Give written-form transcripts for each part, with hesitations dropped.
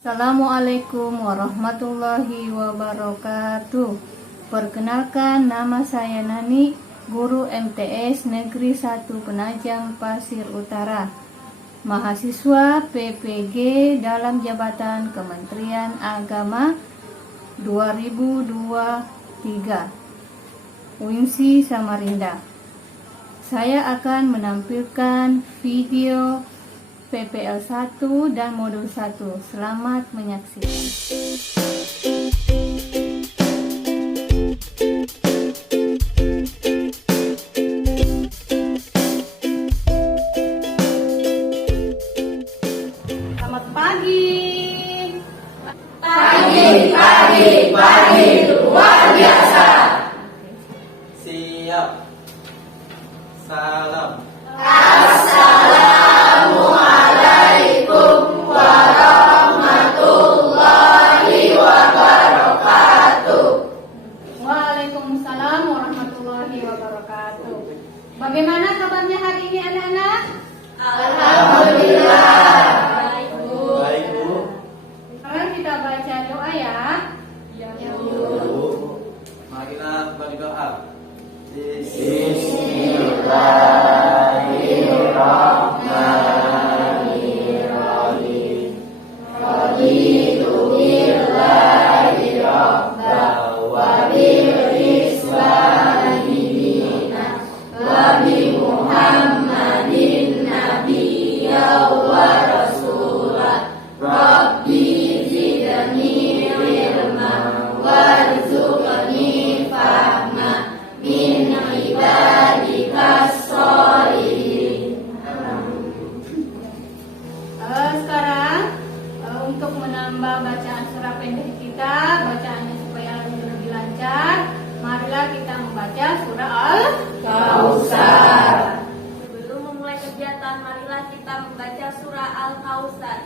Assalamualaikum warahmatullahi wabarakatuh. Perkenalkan, nama saya Nani, guru MTS Negeri 1 Penajam Pasir Utara, mahasiswa PPG dalam jabatan Kementerian Agama 2023, UIMSI Samarinda. Saya akan menampilkan video PPL 1 dan modul 1. Selamat menyaksikan. Selamat pagi. Pagi luar biasa. Siap. Salam. Assalamualaikum warahmatullahi wabarakatuh. Waalaikumsalam warahmatullahi wabarakatuh. Bagaimana kabarnya hari ini anak-anak? Alhamdulillah. Baik, Bu. Baik, Bu. Sekarang kita baca doa ya. Marilah berdoa. Bismillahirrahmanirrahim. Raditu billahi rabba wa bil islami dinan wa bi Muhammadin nabiyya wa rasulah. Rabbi zidni ilman warzuqni fahma min ibadikas sholihin. Sekarang untuk menambah bacaan surah pendek kita, bacaannya supaya lebih lancar, marilah kita membaca surah Al-Kautsar. Sebelum memulai kegiatan, marilah kita membaca surah Al-Kautsar.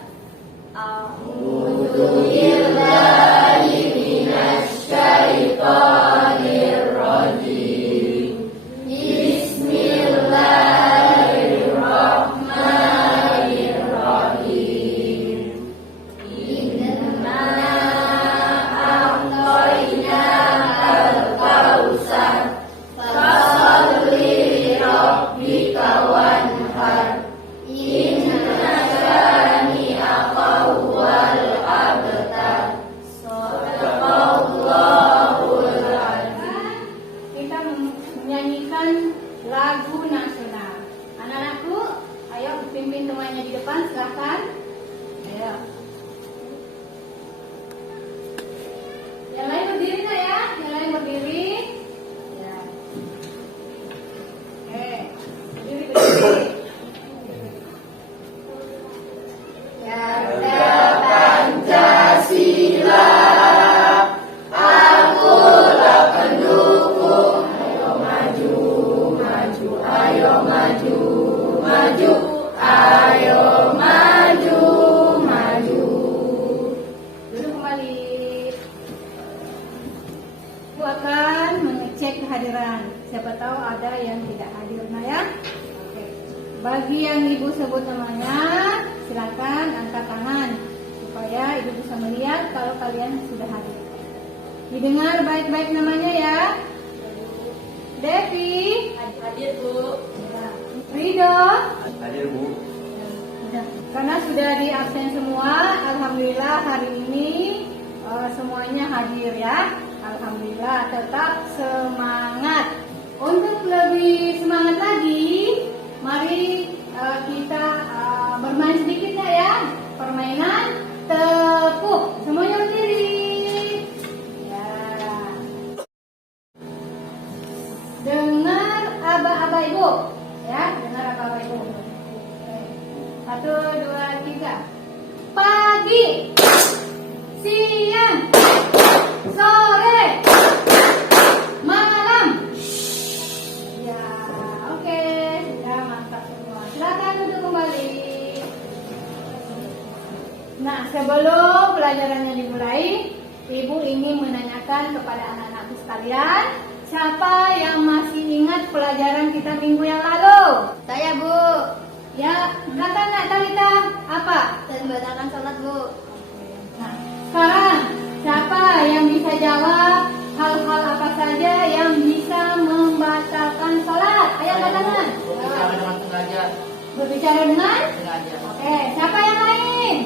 A'udzubillahi minasyaitonirrajim. Bismillahirrahmanirrahim. Inna a'tainakal kautsar fasholli li rabbika wanhar. Inna syani'aka huwal abtar. Shadaqallahul azim. Kita menyanyikan lagu nasional. Anak-anakku, ayo pimpin temannya di depan, silahkan. Ayo. Yang lain berdiri nggak ya? Yang lain berdiri. Ya. Berdiri. Harga Pancasila, akulah pendukung. Ayo maju, maju, ayo maju, maju, ayo maju, maju. Duduk kembali. Ibu akan mengecek kehadiran. Siapa tahu ada yang tidak hadir, nah ya. Oke. Bagi yang ibu sebut namanya, silakan angkat tangan supaya ibu bisa melihat kalau kalian sudah hadir. Didengar baik-baik namanya ya. Devi, Hadir, Bu. ya. Rido, Hadir, Bu. ya. Karena sudah di absen semua, alhamdulillah hari ini semuanya hadir ya. Alhamdulillah, tetap semangat. Untuk lebih semangat lagi, mari kita bermain sedikit ya. Permainan tepuk. Semuanya berdiri. Ya. Dengar aba-aba ibu. Ya, dengar aba-aba ibu. Oke. 1, 2, 3. Pagi, siang, sore, malam. Ya, oke, sudah mantap semua. Silakan duduk kembali. Nah, sebelum pelajarannya dimulai, ibu ingin menanyakan kepada anak-anakku sekalian, siapa yang masih ingat pelajaran kita minggu yang lalu? Saya, Bu. Ya, kata Nak Talita apa? Dan membatalkan sholat, Bu. Berbicara dengan? Sengaja. Oke, siapa yang lain?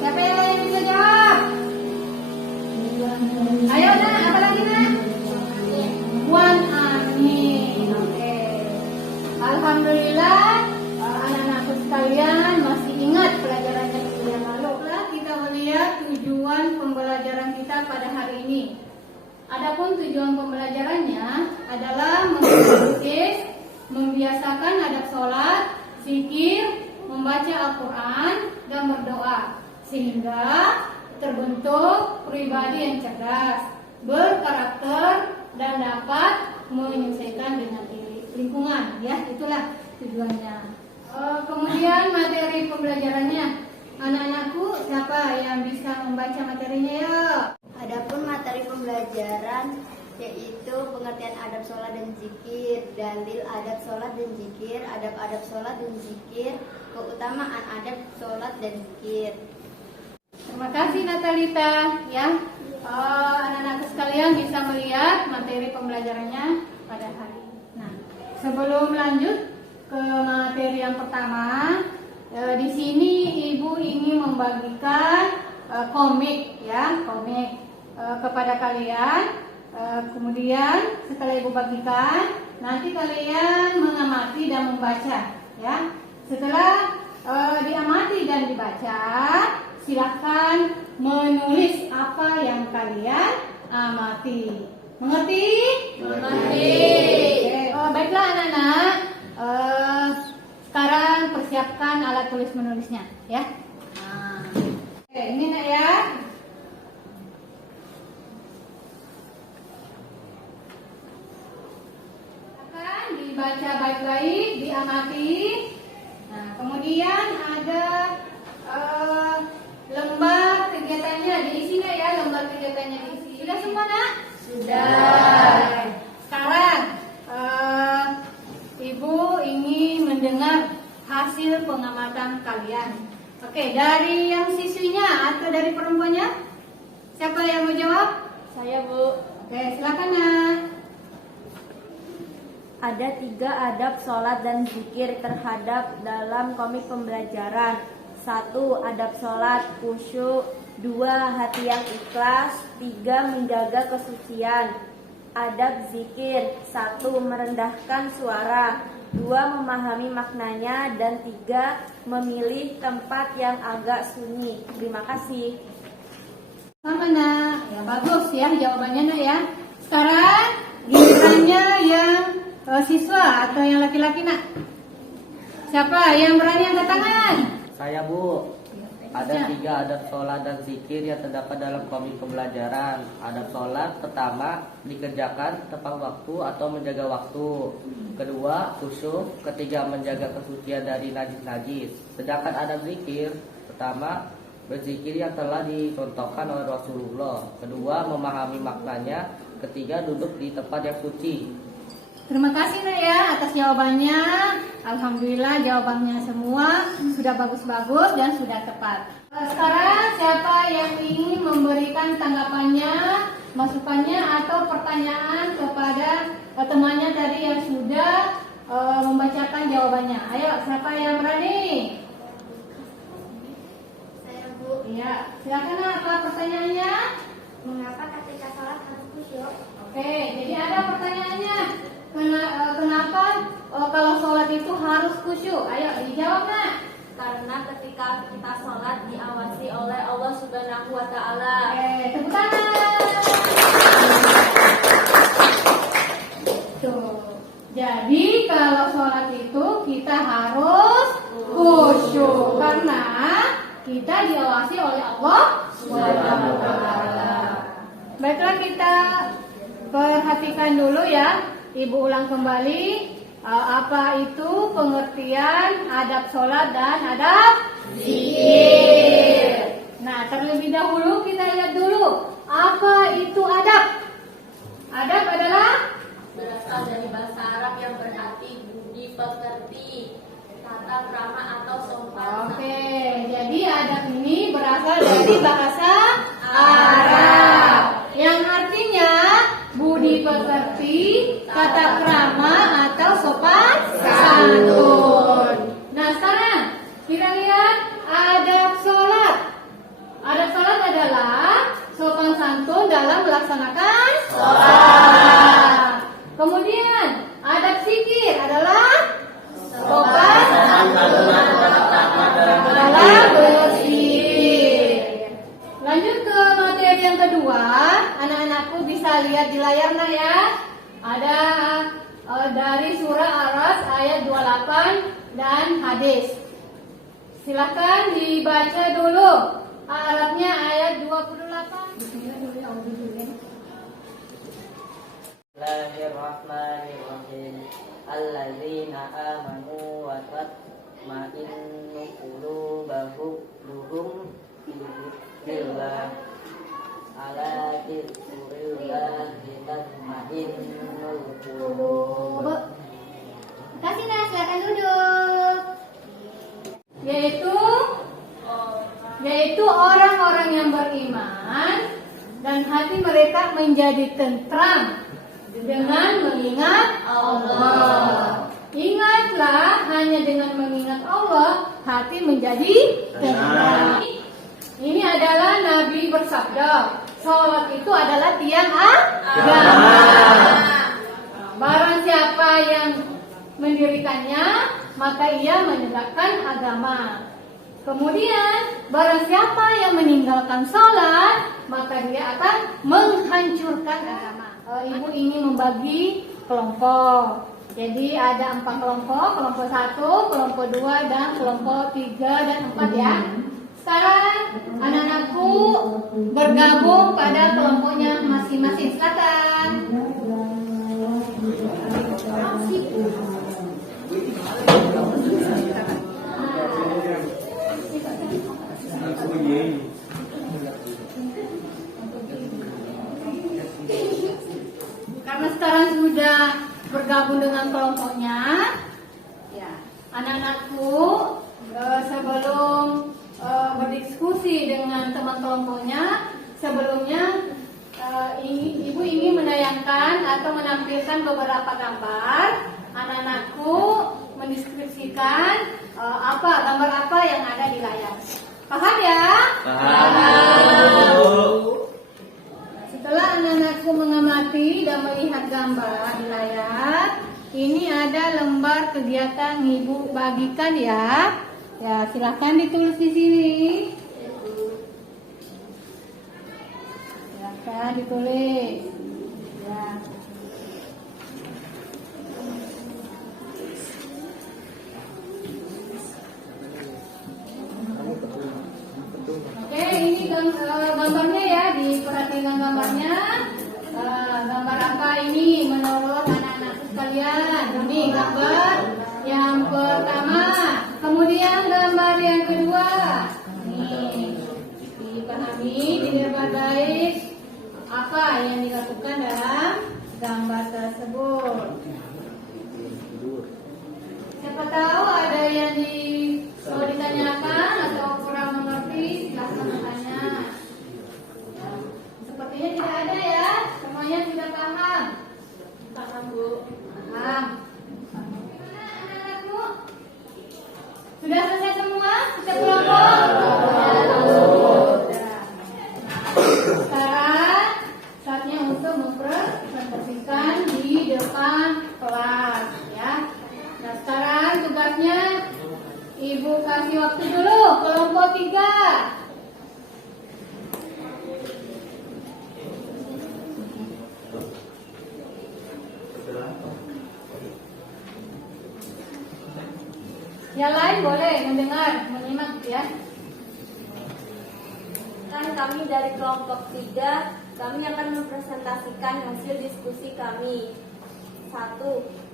Siapa yang lain bisa jawab? Ayo nak, apa lagi nak? Wan Amin. Oke. Alhamdulillah, anak-anakku sekalian masih ingat pelajaran yang lalu. Kita melihat tujuan pembelajaran kita pada hari ini. Adapun tujuan pembelajarannya adalah mengajar, membiasakan adab sholat, zikir, membaca Al-Quran, dan berdoa, sehingga terbentuk pribadi yang cerdas, berkarakter, dan dapat menyesuaikan dengan lingkungan. Ya, itulah tujuannya. Kemudian materi pembelajarannya, anak-anakku siapa yang bisa membaca materinya ya? Adapun materi pembelajaran yaitu pengertian adab sholat dan zikir, dalil adab sholat dan zikir, adab-adab sholat dan zikir, keutamaan adab sholat dan zikir. Terima kasih Natalita. Ya, anak-anak sekalian bisa melihat materi pembelajarannya pada hari ini. Nah, sebelum lanjut ke materi yang pertama, di sini Ibu ingin membagikan komik, ya, komik kepada kalian. Kemudian setelah Ibu bagikan, nanti kalian mengamati dan membaca, ya. Setelah diamati dan dibaca, silakan menulis apa yang kalian amati. Mengerti? Mengerti. Oke. Baiklah anak-anak. Sekarang persiapkan alat tulis menulisnya, ya. Nah. Oke, ini nak ya. Dibaca baik-baik, diamati. Nah, kemudian ada lembar kegiatannya diisi nggak ya? Lembar kegiatannya diisi. Sudah semua nak? Sudah. Sekarang Ibu ingin mendengar hasil pengamatan kalian. Oke, dari yang siswinya atau dari perempuannya? Siapa yang mau jawab? Saya, Bu. Oke, silakan nak. Ada 3 adab sholat dan zikir terhadap dalam komik pembelajaran. 1. Adab sholat khusyuk. 2. Hati yang ikhlas. 3. Menjaga kesucian. Adab zikir. 1. Merendahkan suara. 2. Memahami maknanya. Dan 3. Memilih tempat yang agak sunyi. Terima kasih. Sama nak. Ya, bagus ya jawabannya nak ya. Sekarang gilirannya yang siswa atau yang laki-laki nak. Siapa yang berani angkat tangan? Saya Bu. Ada Ya. 3 adab sholat dan zikir yang terdapat dalam komik pembelajaran. Adab sholat pertama, dikerjakan tepat waktu atau menjaga waktu. Kedua, khusyuk. Ketiga, menjaga kesucian dari najis-najis. Sedangkan adab zikir pertama, berzikir yang telah dicontohkan oleh Rasulullah. Kedua, memahami maknanya. Ketiga, duduk di tempat yang suci. Terima kasih nak ya atas jawabannya. Alhamdulillah jawabannya semua sudah bagus-bagus dan sudah tepat. Sekarang siapa yang ingin memberikan tanggapannya, masukannya atau pertanyaan kepada temannya tadi yang sudah membacakan jawabannya? Ayo, siapa yang berani? Saya Bu. Iya, silakan apa pertanyaannya? Mengapa ketika sholat harus khusyuk? Oke, jadi ada pertanyaannya. Kenapa kalau sholat itu harus khusyuk? Ayo dijawab nak. Karena ketika kita sholat diawasi oleh Allah Subhanahu wa Ta'ala. Oke, tepuk tangan. Tuh. Jadi kalau sholat itu kita harus khusyuk karena kita diawasi oleh Allah Subhanahu wa Ta'ala. Baiklah, kita perhatikan dulu ya. Ibu ulang kembali apa itu pengertian adab sholat dan adab zikir. Nah, terlebih dahulu kita lihat dulu apa itu adab. Adab adalah Berasal dari bahasa Arab yang berarti budi pekerti, tata krama atau sopan. Oke, jadi adab ini berasal dari bahasa Arab yang artinya budi pekerti, tata krama atau sopan santun. Nah, melaksanakan sholat. Kemudian adab zikir adalah sopan dalam berzikir. Lanjut ke materi yang kedua, anak-anakku bisa lihat di layar nah ya. Ada dari surah Ar-Ra'd ayat 28 dan hadis. Silakan dibaca dulu. Arabnya ayat 28. Bismillahirrahmanirrahim. Alladzina amanu wa tatma'innu qulubuhum bi dzikrillah. Ala dzikrillah tatma'innul qulub. Kasih nah, silakan duduk. Yaitu orang-orang yang beriman dan hati mereka menjadi tentram dengan mengingat Allah. Ingatlah, hanya dengan mengingat Allah hati menjadi tentram. Ini adalah Nabi bersabda, sholat itu adalah tiang agama. Barang siapa yang mendirikannya, maka ia menegakkan agama. Kemudian, barang siapa yang meninggalkan sholat, maka dia akan menghancurkan agama. Ibu ini membagi kelompok. Jadi ada 4 kelompok, kelompok 1, kelompok 2, dan kelompok 3 dan 4 ya. Sekarang anak-anakku bergabung pada kelompoknya masing-masing. Silakan. Karena sekarang sudah bergabung dengan kelompoknya, ya, anak-anakku sebelum berdiskusi dengan teman kelompoknya, sebelumnya ibu ingin menayangkan atau menampilkan beberapa gambar. Anak-anakku mendeskripsikan gambar apa yang ada di layar. Paham ya? Paham. Setelah anak-anakku mengamati dan melihat gambar di layar, ini ada lembar kegiatan ibu bagikan ya. Ya, silakan ditulis di sini. Silakan ditulis. Ya. Oke, ini gambarnya ya, diperhatikan gambarnya. Gambar apa ini menurut anak-anak sekalian? Ini gambar yang pertama. Kemudian gambar yang kedua. Nih, dipahami dengan baik apa yang dilakukan dalam gambar tersebut. Siapa tahu ada yang kalau ditanyakan atau kurang mengerti, silahkan bertanya. Sepertinya tidak ada ya, semuanya sudah paham. Paham Bu? Paham. Anak-anakku sudah selesai semua? Sudah kelompok? Sekarang saatnya untuk mempresentasikan di depan kelas ya. Nah sekarang tugasnya Ibu kasih waktu dulu, kelompok 3. Yang lain boleh mendengar, menyimak ya. Kan kami dari kelompok 3, kami akan mempresentasikan hasil diskusi kami. 1.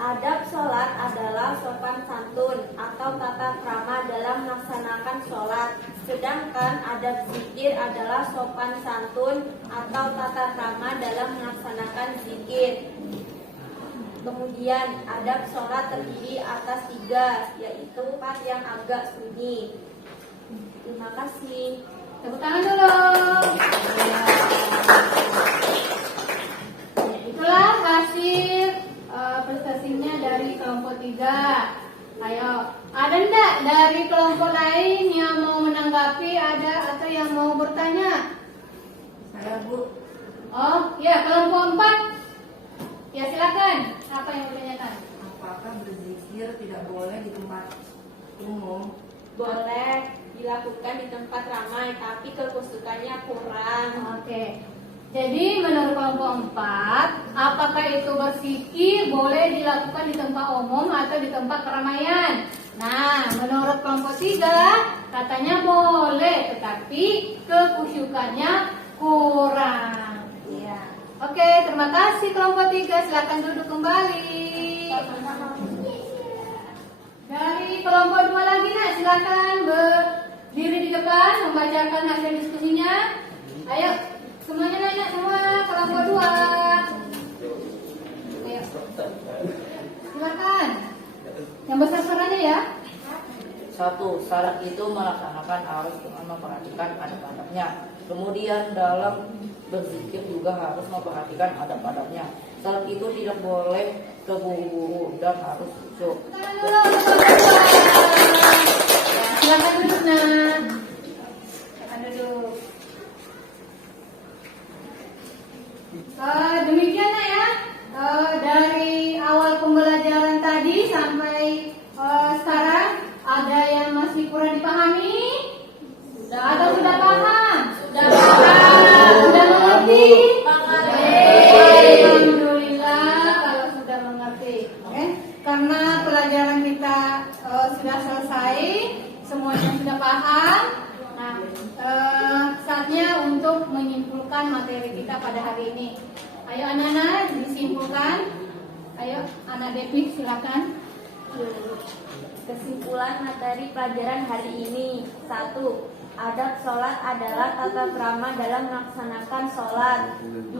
Adab sholat adalah sopan santun atau tata krama dalam melaksanakan sholat. Sedangkan adab zikir adalah sopan santun atau tata krama dalam melaksanakan zikir. Kemudian adab sholat terdiri atas 3, yaitu 4 yang agak sunyi. Terima kasih. Tepuk tangan dulu. Itulah hasil prestasinya dari kelompok 3. Ayo, ada enggak dari kelompok lain yang mau menanggapi, ada atau yang mau bertanya? Ada Bu. Oh, ya, kelompok 4. Ya, silakan. Apa yang ditanyakan? Apakah berzikir tidak boleh di tempat umum? Boleh dilakukan di tempat ramai, tapi kekhususannya kurang. Oke. Jadi menurut kelompok 4, apakah itu berzikir boleh dilakukan di tempat umum atau di tempat keramaian? Nah, menurut kelompok 3 katanya boleh, tetapi kekhusyukannya kurang. Ya. Oke, terima kasih kelompok 3. Silakan duduk kembali. Dari kelompok 2 lagi, nak, silakan berdiri di depan membacakan hasil diskusinya. Ayo, semuanya nanya semua kelompok 2. Ayo. Silakan. Yang besar suaranya ya. 1. Salat itu melaksanakan harus dengan memperhatikan adab-adabnya. Kemudian dalam berzikir juga harus memperhatikan adab-adabnya. Salat itu tidak boleh terburu-buru dan harus khusyuk. Silakan duduk, nak. Silakan duduk. Demikian, nak, ya. Dari awal pembelajaran tadi sampai sekarang, ada yang masih kurang dipahami? Atau sudah paham? Sudah paham. Sudah mengerti? Mengerti. Alhamdulillah kalau sudah mengerti. Oke? Karena pelajaran kita sudah selesai, semuanya sudah paham. Nah, saatnya untuk menyimpulkan materi kita pada hari ini. Ayo anak-anak disimpulkan. Ayo anak Devi silakan. Kesimpulan materi pelajaran hari ini. 1. Adab sholat adalah tata krama dalam melaksanakan sholat. 2.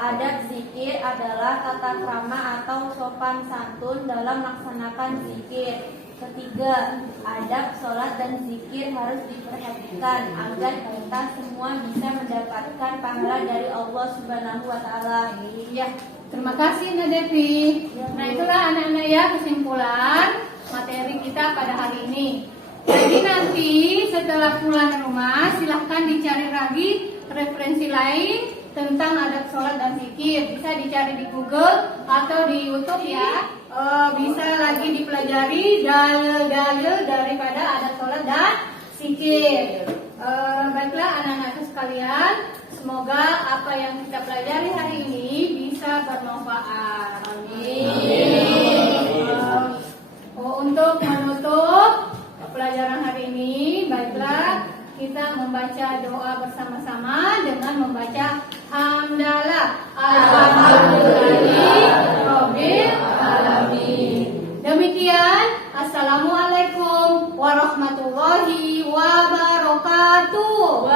Adab zikir adalah tata krama atau sopan santun dalam melaksanakan zikir. 3. Adab sholat dan zikir harus diperhatikan agar kita semua bisa mendapatkan pahala dari Allah Subhanahu wa Ta'ala. Iya, terima kasih Nak Devi. Nah, itulah anak-anak ya kesimpulan materi kita pada hari ini. Jadi nanti setelah pulang rumah silahkan dicari lagi referensi lain tentang adab sholat dan zikir. Bisa dicari di Google atau di YouTube ya. Bisa lagi dipelajari dalil-dalil daripada adab sholat dan zikir. Baiklah anak-anakku sekalian, semoga apa yang kita pelajari hari ini bisa bermanfaat. Amin. Untuk menutup pelajaran hari ini, baiklah kita membaca doa bersama-sama dengan membaca hamdalah. Alhamdulillahirabbil alamin. Demikian, assalamualaikum warahmatullahi wabarakatuh.